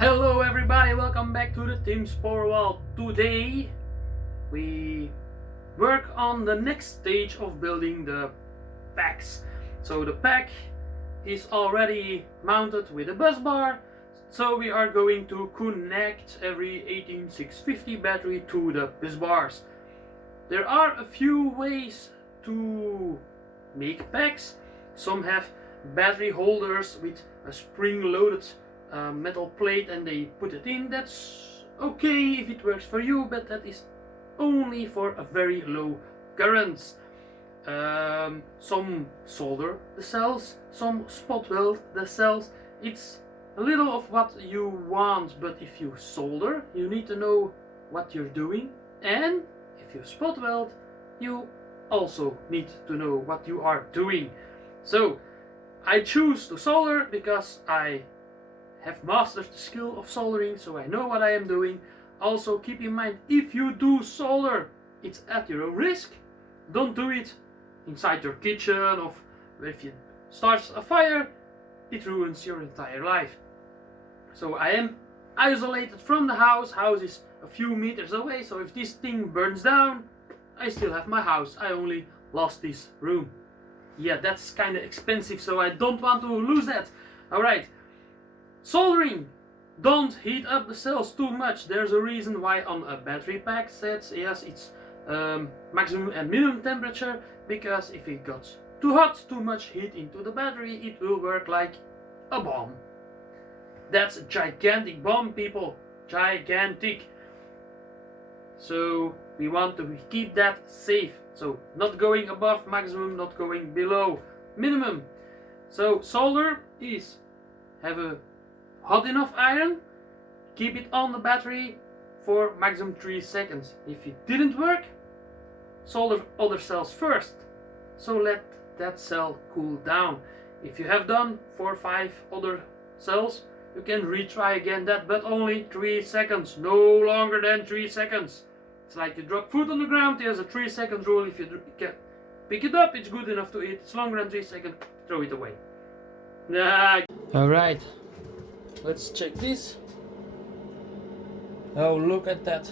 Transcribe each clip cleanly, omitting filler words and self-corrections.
Hello everybody, welcome back to the Team's Powerwall. Today we work on the next stage of building the packs. So the pack is already mounted with a bus bar, so we are going to connect every 18650 battery to the bus bars. There are a few ways to make packs. Some have battery holders with a spring-loaded metal plate and they put it in. That's okay if it works for you, but that is only for a very low currents. Some solder the cells, some spot weld the cells. It's a little of what you want, but if you solder, you need to know what you're doing, and if you spot weld, you also need to know what you are doing. So I choose to solder because I have mastered the skill of soldering, so I know what I am doing. Also keep in mind, if you do solder, it's at your own risk. Don't do it inside your kitchen, or if it starts a fire, it ruins your entire life. So I am isolated from the house. House is a few meters away, so if this thing burns down, I still have my house. I only lost this room. Yeah, that's kind of expensive, so I don't want to lose that. Alright. Soldering. Don't heat up the cells too much. There's a reason why on a battery pack says yes, it's maximum and minimum temperature, because if it got too hot, too much heat into the battery, it will work like a bomb. That's a gigantic bomb, people. Gigantic. So we want to keep that safe. So not going above maximum, not going below minimum. So solder is have a hot enough iron, keep it on the battery for maximum 3 seconds. If it didn't work, solder other cells first, so let that cell cool down. If you have done 4 or 5 other cells, you can retry again that, but only 3 seconds, no longer than 3 seconds. It's like you drop food on the ground, there's a 3-second rule. If you can pick it up, it's good enough to eat. It's longer than 3 seconds, throw it away. Alright, let's check this. Oh, look at that.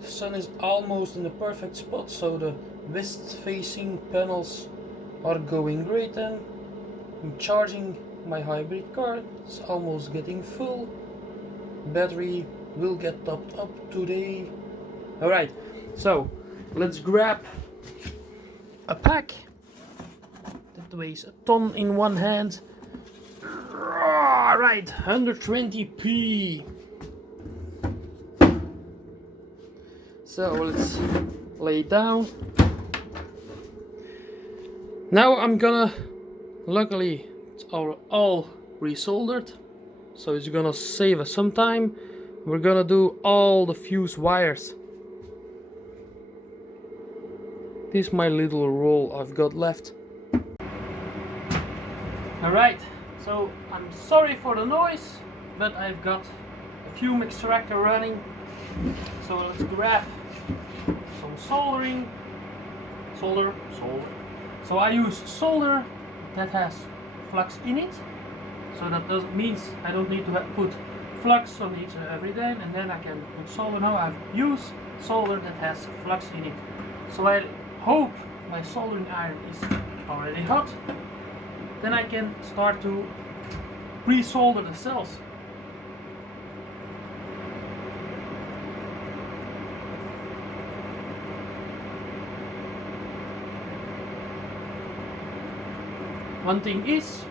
The sun is almost in the perfect spot, so the west facing panels are going great. And I'm charging my hybrid car, it's almost getting full. Battery will get topped up today. Alright, so let's grab a pack that weighs a ton in one hand. Alright, 120p. So let's lay it down. Now I'm gonna, luckily it's all resoldered, so it's gonna save us some time. We're gonna do all the fuse wires. This is my little roll I've got left. Alright, so I'm sorry for the noise, but I've got a fume extractor running. So let's grab some soldering. Solder. So I use solder that has flux in it. So that means I don't need to put flux on each and every day, and then I can put solder. Now I've used solder that has flux in it. So I hope my soldering iron is already hot. Then I can start to pre-solder the cells. One thing is,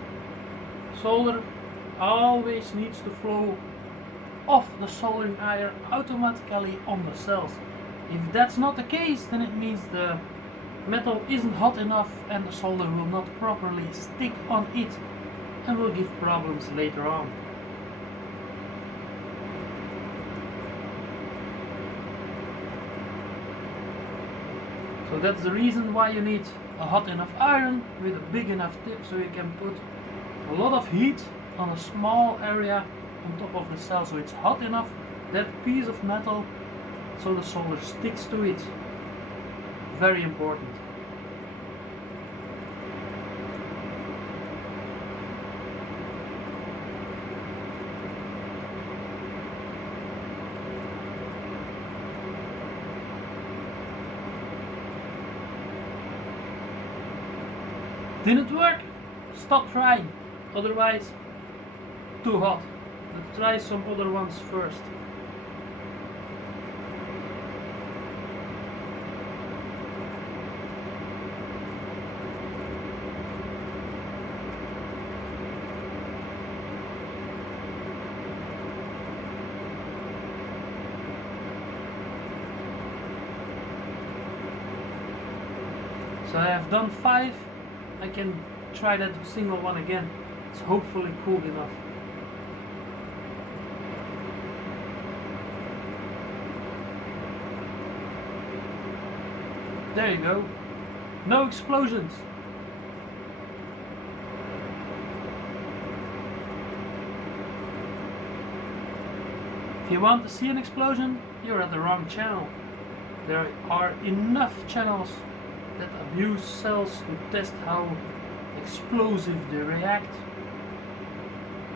solder always needs to flow off the soldering iron automatically on the cells. If that's not the case, then it means the metal isn't hot enough and the solder will not properly stick on it and will give problems later on. So that's the reason why you need a hot enough iron with a big enough tip, so you can put a lot of heat on a small area on top of the cell, so it's hot enough, that piece of metal, so the solder sticks to it. Very important. Didn't work? Stop trying. Otherwise, too hot. Let's try some other ones first. So I have done 5. I can try that single one again. It's hopefully cool enough. There you go. No explosions. If you want to see an explosion, you're at the wrong channel. There are enough channels that abuse cells to test how explosive they react.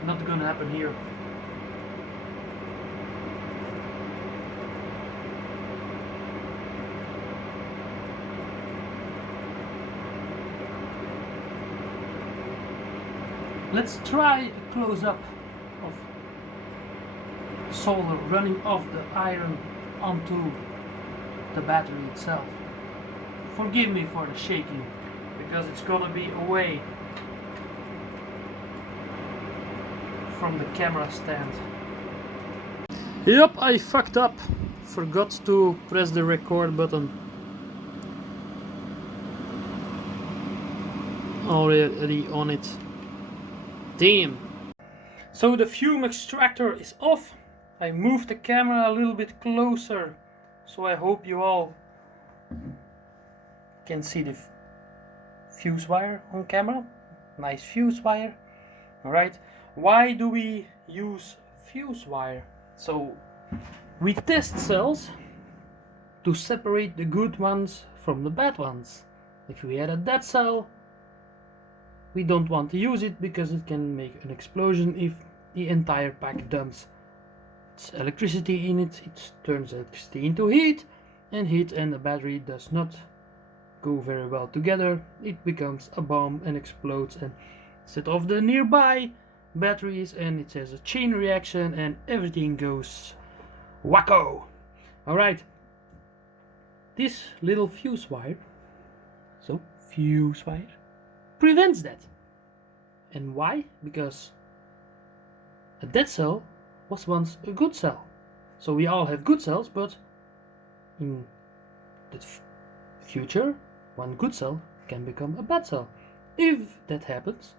Not gonna happen here. Let's try a close-up of solder running off the iron onto the battery itself. Forgive me for the shaking, because it's gonna be away from the camera stand. Yup, I fucked up. Forgot to press the record button. Already on it. Damn. So the fume extractor is off. I moved the camera a little bit closer, so I hope you all can see the fuse wire on camera. Nice fuse wire. Alright, why do we use fuse wire? So we test cells to separate the good ones from the bad ones. If we had a dead cell, we don't want to use it because it can make an explosion if the entire pack dumps its electricity in it. It turns electricity into heat, and heat and the battery does not go very well together. It becomes a bomb and explodes and set off the nearby batteries, and it has a chain reaction and everything goes wacko. Alright, this little fuse wire, so fuse wire, prevents that. And why? Because a dead cell was once a good cell. So we all have good cells, but in the future, one good cell can become a bad cell. If that happens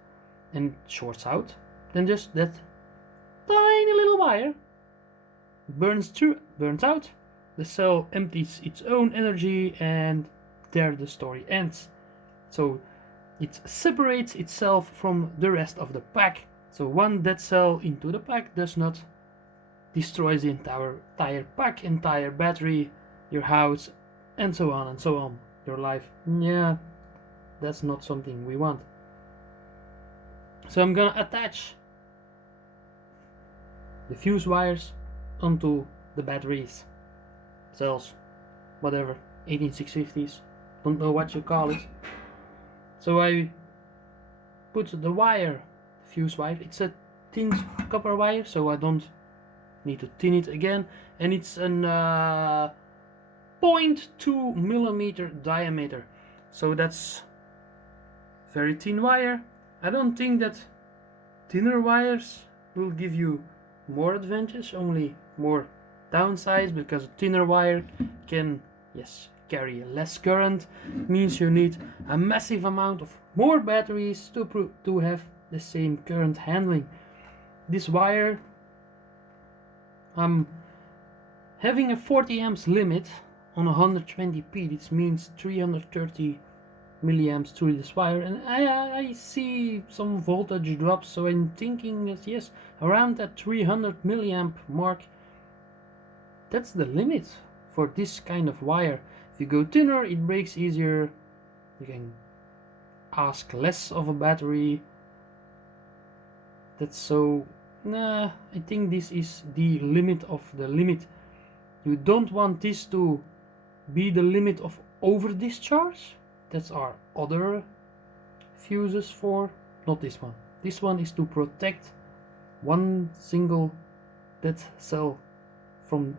and it shorts out, then just that tiny little wire burns out, the cell empties its own energy, and there the story ends. So it separates itself from the rest of the pack. So one dead cell into the pack does not destroy the entire pack, entire battery, your house, and so on, your life. Yeah, that's not something we want. So I'm gonna attach the fuse wires onto the batteries, cells, whatever, 18650s, don't know what you call it. So I put the wire, fuse wire, it's a thin copper wire, so I don't need to tin it again, and it's an 0.2 millimeter diameter, so that's very thin wire. I don't think that thinner wires will give you more advantage, only more downsides, because a thinner wire can, yes, carry less current, means you need a massive amount of more batteries to have the same current handling. This wire, I'm having a 40 amps limit on 120p. This means 330 milliamps through this wire, and I see some voltage drops, so I'm thinking that yes, around that 300 milliamp mark, that's the limit for this kind of wire. If you go thinner, it breaks easier, you can ask less of a battery. That's so, I think this is the limit of the limit. You don't want this to be the limit of over discharge. That's our other fuses for. Not this one. This one is to protect one single dead cell from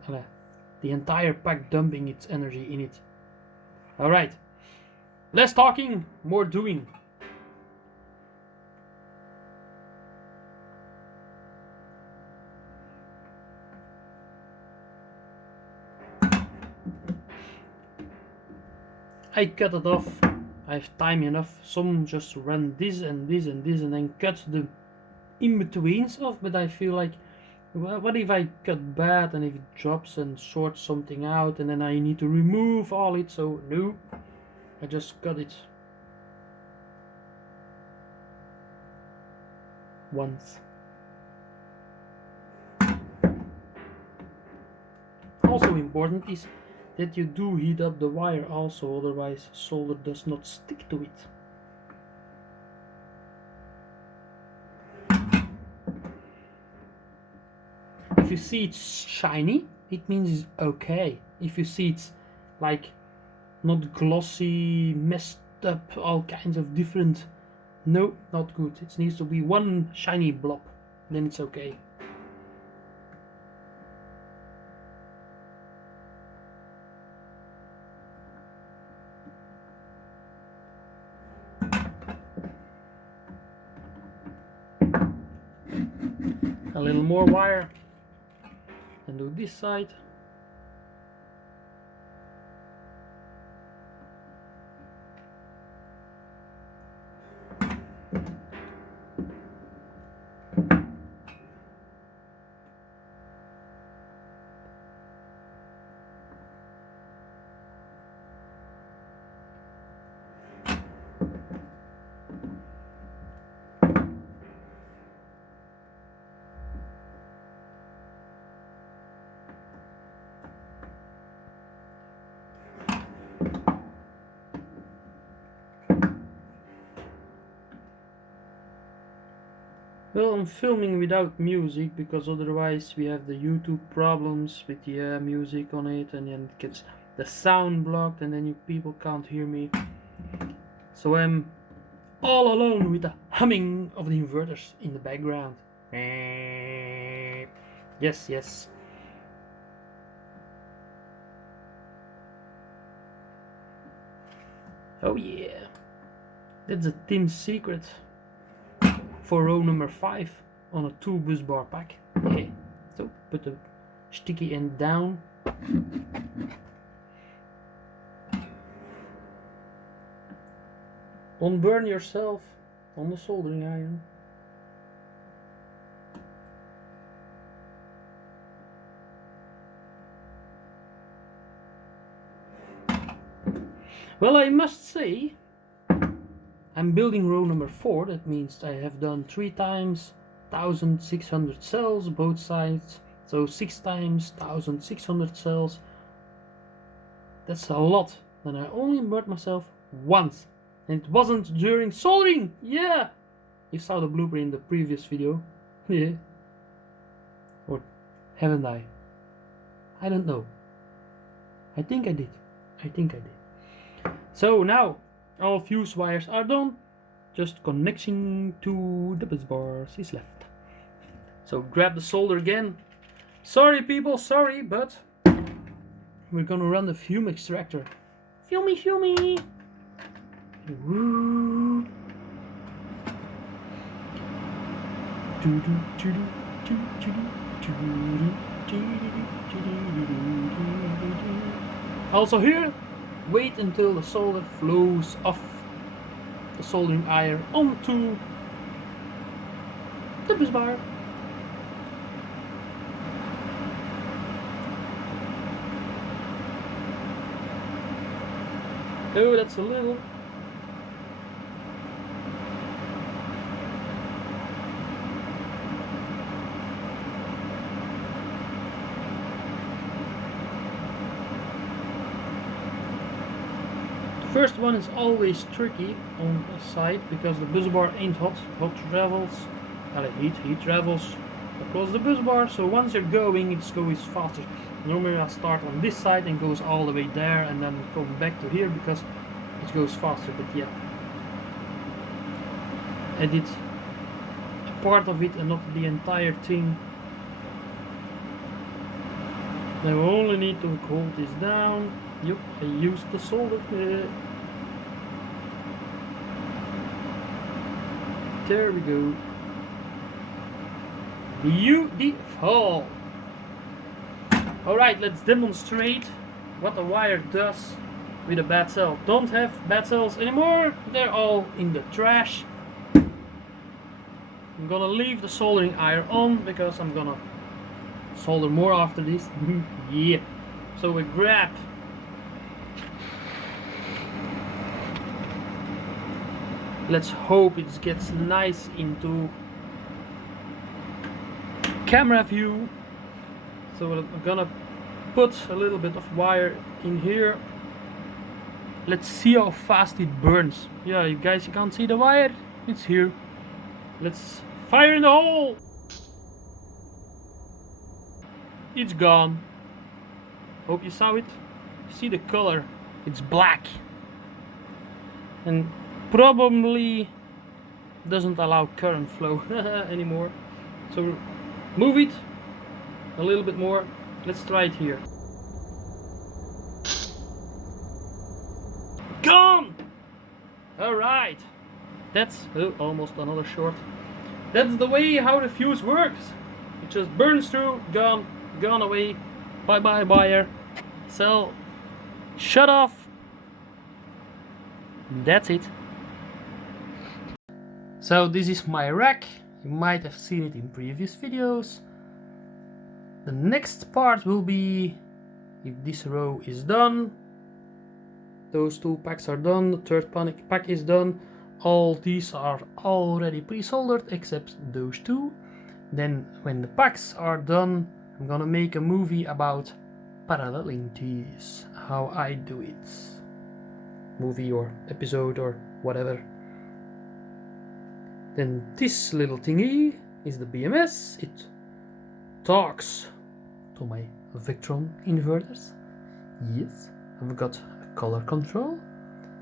the entire pack dumping its energy in it. Alright, less talking, more doing. I cut it off. I have time enough. Some just run this and this and this and then cut the in-betweens off, but I feel like, well, what if I cut bad and if it drops and sorts something out and then I need to remove all it, so no, I just cut it once. Also important is that you do heat up the wire also, otherwise solder does not stick to it. If you see it's shiny, it means it's okay. If you see it's like not glossy, messed up, all kinds of different, no, not good. It needs to be one shiny blob, then it's okay. A little more wire and do this side. Well, I'm filming without music because otherwise we have the YouTube problems with the music on it, and then it gets the sound blocked and then you people can't hear me. So I'm all alone with the humming of the inverters in the background. Yes, yes. Oh yeah. That's a team secret. For row number 5 on a 2 bus bar pack. Okay, so put the sticky end down. Don't burn yourself on the soldering iron. Well, I must say, I'm building row number 4, that means I have done 3 times 1600 cells both sides, so 6 times 1600 cells. That's a lot, and I only burned myself once, and it wasn't during soldering. Yeah, you saw the blooper in the previous video. Yeah, or haven't I? I don't know. I think I did. So now all fuse wires are done, just connection to the bus bars is left. So grab the solder again. Sorry people, sorry, but we're gonna run the fume extractor. Fumey! Woo. Also here, wait until the solder flows off the soldering iron onto the bus bar. Oh, that's a little. First one is always tricky on the side because the bus bar ain't hot. Hot travels, heat travels across the bus bar. So once you're going, it goes faster. Normally I start on this side and goes all the way there and then come back to here because it goes faster. But yeah, edit a part of it and not the entire thing. Now I only need to hold this down. Yep, I used the solder. There we go. Beautiful. Alright, let's demonstrate what a wire does with a bad cell. Don't have bad cells anymore. They're all in the trash. I'm gonna leave the soldering iron on because I'm gonna solder more after this. Yeah. So we grab let's hope it gets nice into camera view. So I'm gonna put a little bit of wire in here. Let's see how fast it burns. Yeah, you guys, you can't see the wire. It's here. Let's fire in the hole. It's gone. Hope you saw it. See the color. It's black. And probably doesn't allow current flow anymore. So move it a little bit more. Let's try it here. Gone! Alright. That's almost another short. That's the way how the fuse works. It just burns through, gone away. Bye bye wire. Cell shut off. That's it. So this is my rack. You might have seen it in previous videos. The next part will be if this row is done. Those two packs are done. The third pack is done. All these are already pre-soldered except those two. Then when the packs are done, I'm gonna make a movie about paralleling these, how I do it. Movie or episode or whatever. Then this little thingy is the BMS. It talks to my Victron inverters. Yes, I've got a color control.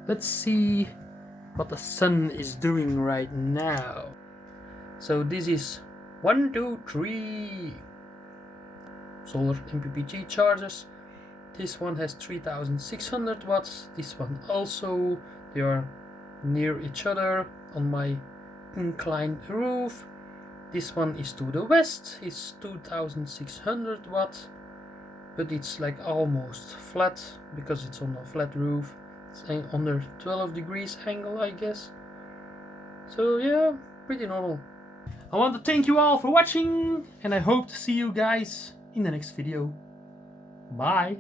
Let's see what the sun is doing right now. So this is 1, 2, 3 solar MPPT chargers. This one has 3600 watts. This one also. They are near each other on my inclined roof. This one is to the west. It's 2600 watts, but it's like almost flat because it's on a flat roof. It's under 12 degrees angle, I guess. So yeah, pretty normal. I want to thank you all for watching, and I hope to see you guys in the next video. Bye!